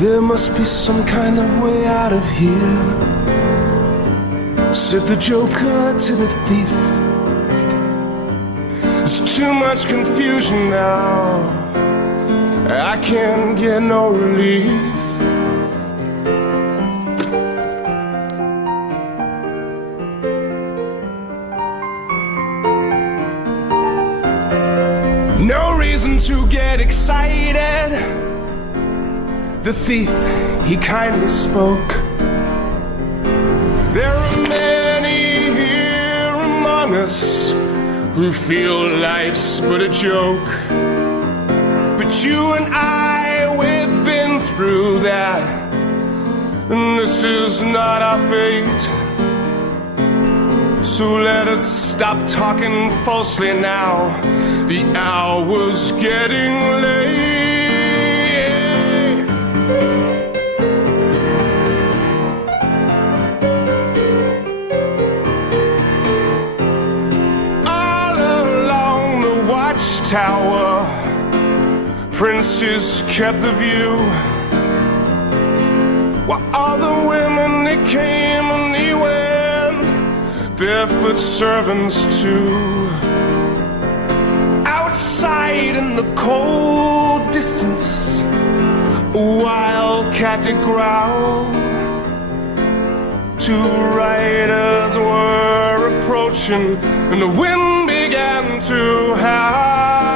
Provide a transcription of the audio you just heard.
There must be some kind of way out of here, said the joker to the thief. There's too much confusion now, I can't get no relief. No reason to get excited. The thief, he kindly spoke. There are many here among us who feel life's but a joke. But you and I, we've been through that, and this is not our fate. So let us stop talking falsely now, the hour's getting late. All along the watchtower, princes kept the view, while all the women, they came and they went, barefoot servants too. Outside in the cold distance, a wildcat did growl. Two riders were approaching, and the wind began to howl.